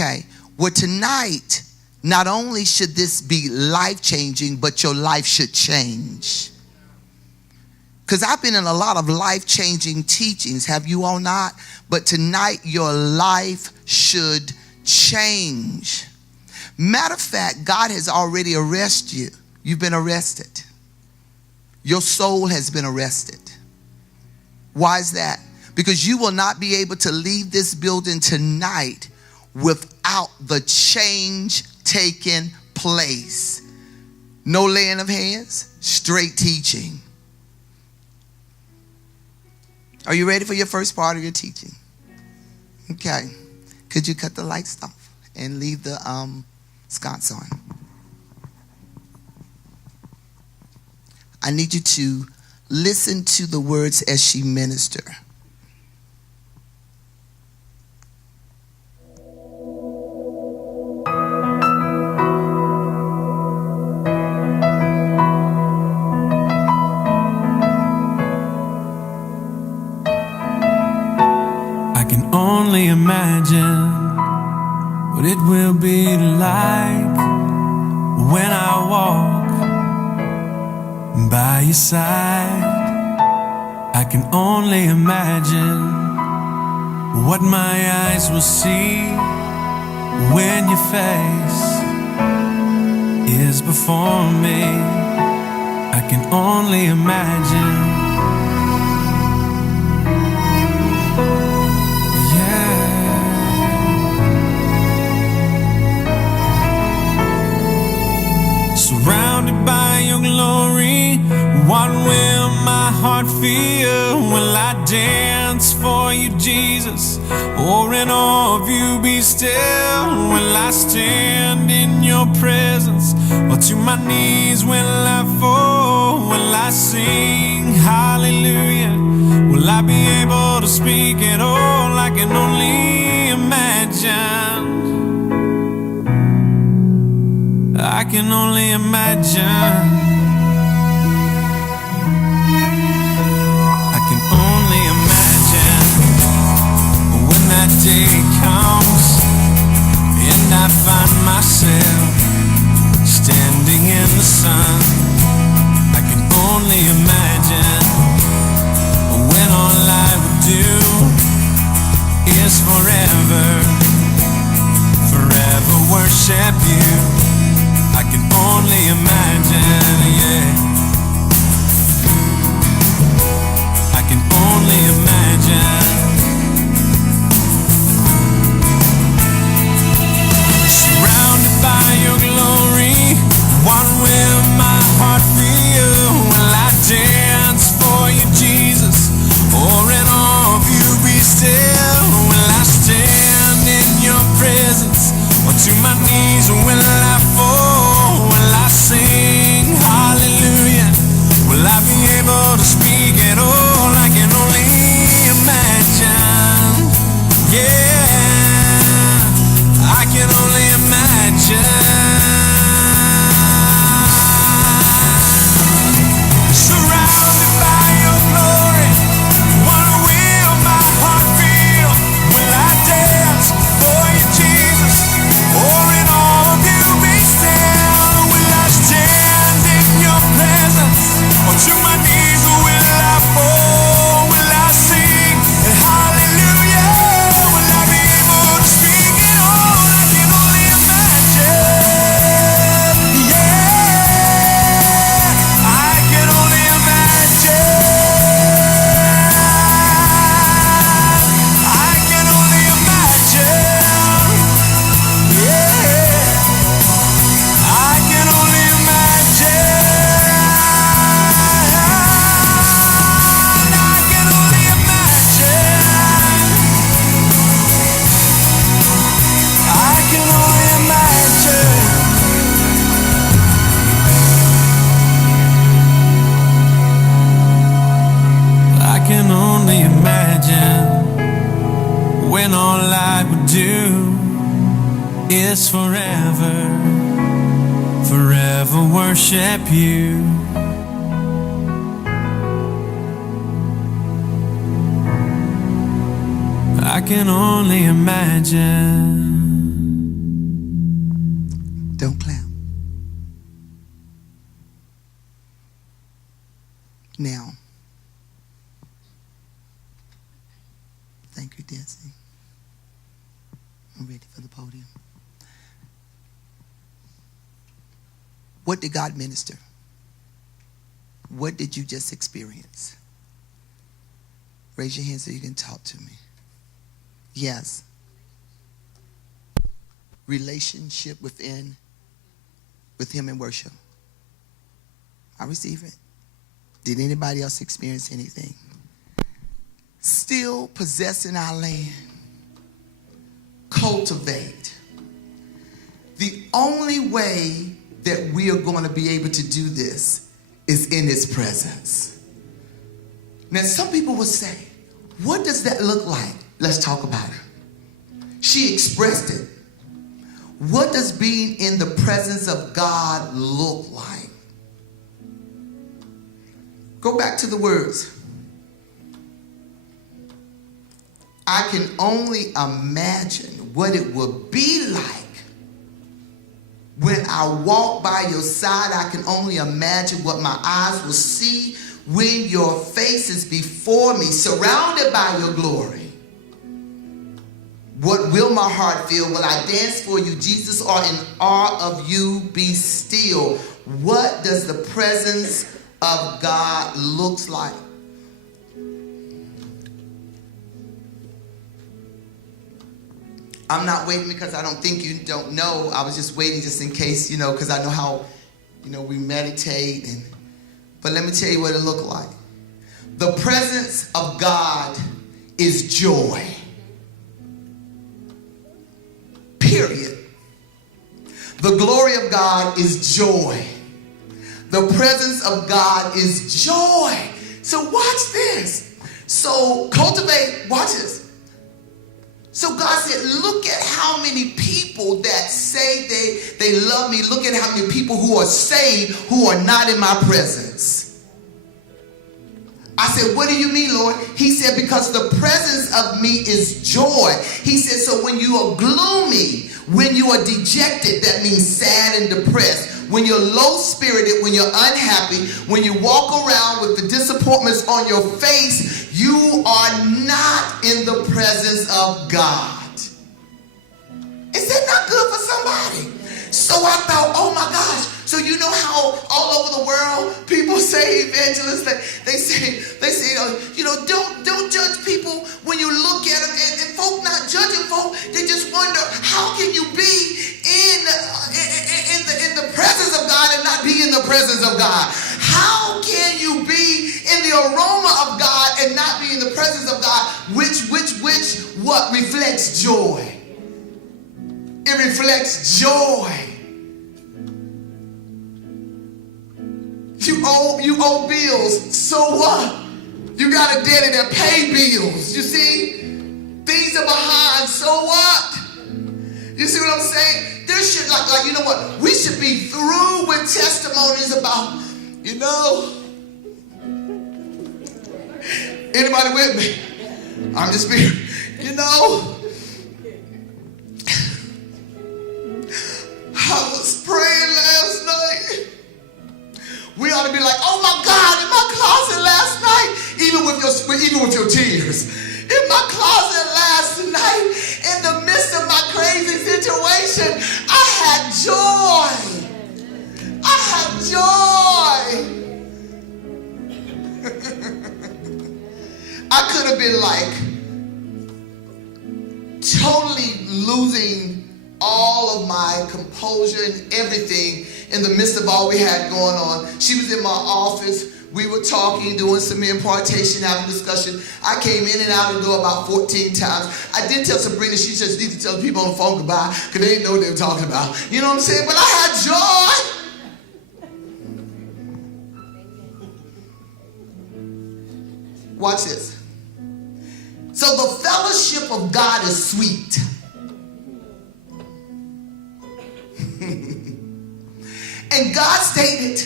Okay. Well, tonight, not only should this be life-changing, but your life should change. Because I've been in a lot of life-changing teachings. Have you all not? But tonight, your life should change. Matter of fact, God has already arrested you. You've been arrested. Your soul has been arrested. Why is that? Because you will not be able to leave this building tonight without the change taking place. No laying of hands, straight teaching. Are you ready for your first part of your teaching? Okay. Could you cut the lights off and leave the sconce on? I need you to listen to the words as she ministers. Only imagine what it will be like when I walk by your side. I can only imagine what my eyes will see when your face is before me. I can only imagine. Surrounded by your glory, what will my heart feel? Will I dance for you, Jesus? Or in awe of you be still? Will I stand in your presence? Or to my knees will I fall? Will I sing hallelujah? Will I be able to speak at all? I can only imagine. I can only imagine. I can only imagine when that day comes and I find myself standing in the sun. I can only imagine when all I would do is forever, forever worship you. I can only imagine, yeah. I can only imagine. Surrounded by your glory, what will my heart feel? Will I dance for you, Jesus? Or in awe of you be still? Will I stand in your presence? Or to my knees will I fall? Will I sing hallelujah? Will I be able to speak at all? I can only imagine. Yeah, I can only imagine. Surrounded by your glory, what will my heart feel? Will I dance for you, Jesus? Or in all of you be still? Will I stand in your presence? Or to my knees will I fall? Will I sing hallelujah? Will I be able to speak it all? I can only imagine. Yeah, I can only imagine. I can only imagine. Yeah, I can only imagine. I can only imagine. I can only imagine. I can only imagine when all I would do is forever, forever worship you. I can only imagine. Don't clap. Now, thank you, Desi. I'm ready for the podium. What did God minister? What did you just experience? Raise your hand so you can talk to me. Yes. Relationship with Him in worship. I receive it. Did anybody else experience anything? Still possessing our land. Cultivate. The only way that we are going to be able to do this is in His presence. Now, some people will say, what does that look like? Let's talk about it. She expressed it. What does being in the presence of God look like? Go back to the words. I can only imagine what it would be like when I walk by your side. I can only imagine what my eyes will see when your face is before me, surrounded by your glory. What will my heart feel? Will I dance for you, Jesus, or in awe of you be still? What does the presence of God looks like? I'm not waiting because I don't think you don't know. I was just waiting just in case, because I know how, we meditate. But let me tell you what it looked like. The presence of God is joy. Period. The glory of God is joy. The presence of God is joy. So watch this. So cultivate, watch this. So God said, look at how many people that say they love me. Look at how many people who are saved who are not in my presence. I said, what do you mean, Lord? He said, because the presence of me is joy. He said, so when you are gloomy, when you are dejected, that means sad and depressed. When you're low-spirited, when you're unhappy, when you walk around with the disappointments on your face, you are not in the presence of God. Is that not good for somebody? So I thought, oh my gosh. So you know how all over the world people say, evangelists, they say, don't judge people when you look at them, and folk not judging folk. They just wonder, how can you be in the presence of God and not be in the presence of God? How can you be in the aroma of God and not be in the presence of God? Which what reflects joy? It reflects joy. You owe bills, so what? You got a daddy that pay bills. You see? Things are behind, so what? You see what I'm saying? There should, like you know what? We should be through with testimonies about, anybody with me? I'm just being, I was praying last night. We ought to be like, oh my God, in my closet last night, even with your tears. In my closet last night, in the midst of my crazy situation, I had joy. I had joy. I could have been totally losing all of my composure and everything in the midst of all we had going on. She was in my office. We were talking, doing some impartation, having discussion. I came in and out of the door about 14 times. I did tell Sabrina she just needed to tell the people on the phone goodbye because they didn't know what they were talking about. You know what I'm saying? But I had joy. Watch this. So the fellowship of God is sweet. And God stated,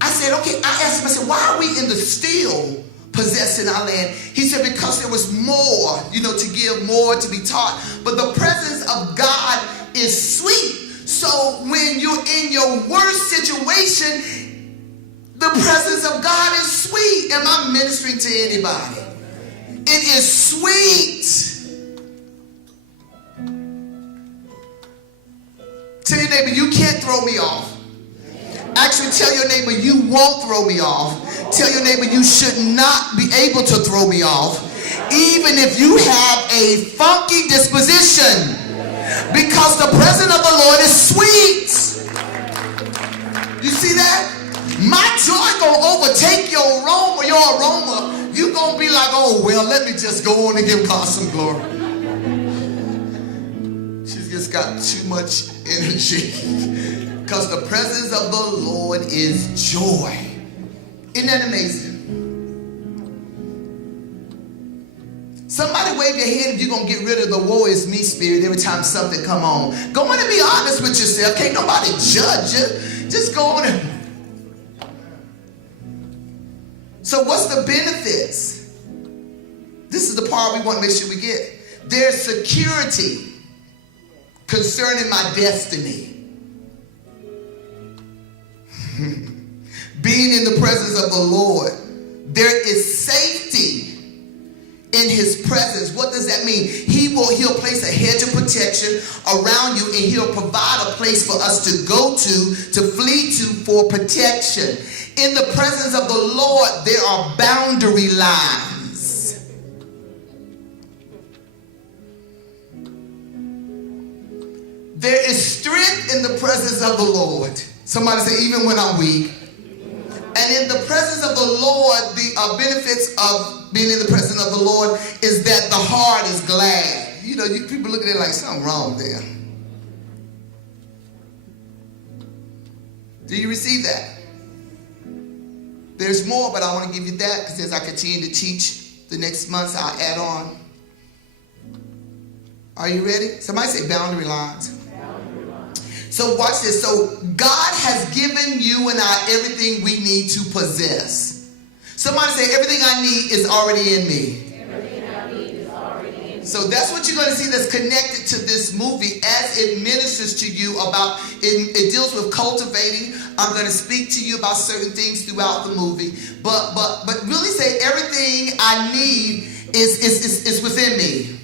I said, okay, I asked him, I said, why are we in the still possessing our land? He said, because there was more, to give, more to be taught. But the presence of God is sweet. So when you're in your worst situation, the presence of God is sweet. Am I ministering to anybody? It is sweet. Tell your neighbor, you can't throw me off. Actually, tell your neighbor, you won't throw me off. Tell your neighbor, you should not be able to throw me off, even if you have a funky disposition, because the presence of the Lord is sweet. You see that? My joy gonna overtake your aroma. You gonna be like, oh, well, let me just go on and give God some glory. She's just got too much energy. Because the presence of the Lord is joy. Isn't that amazing? Somebody wave your hand if you're going to get rid of the woe is me spirit every time something come on. Go on and be honest with yourself. Can't nobody judge you. Just go on and... So what's the benefits? This is the part we want to make sure we get. There's security concerning my destiny. Being in the presence of the Lord, there is safety in his presence. What does that mean? He'll place a hedge of protection around you, and he'll provide a place for us to go to flee to for protection. In the presence of the Lord, there are boundary lines. There is strength in the presence of the Lord. Somebody say, even when I'm weak. And in the presence of the Lord, the benefits of being in the presence of the Lord is that the heart is glad. You know, people look at it like something wrong there. Do you receive that? There's more, but I want to give you that because as I continue to teach the next months, I'll add on. Are you ready? Somebody say boundary lines. So watch this. So God has given you and I everything we need to possess. Somebody say, everything I need is already in me. Everything I need is already in me. So that's what you're going to see that's connected to this movie as it ministers to you about, it deals with cultivating. I'm going to speak to you about certain things throughout the movie. But really say everything I need is within me.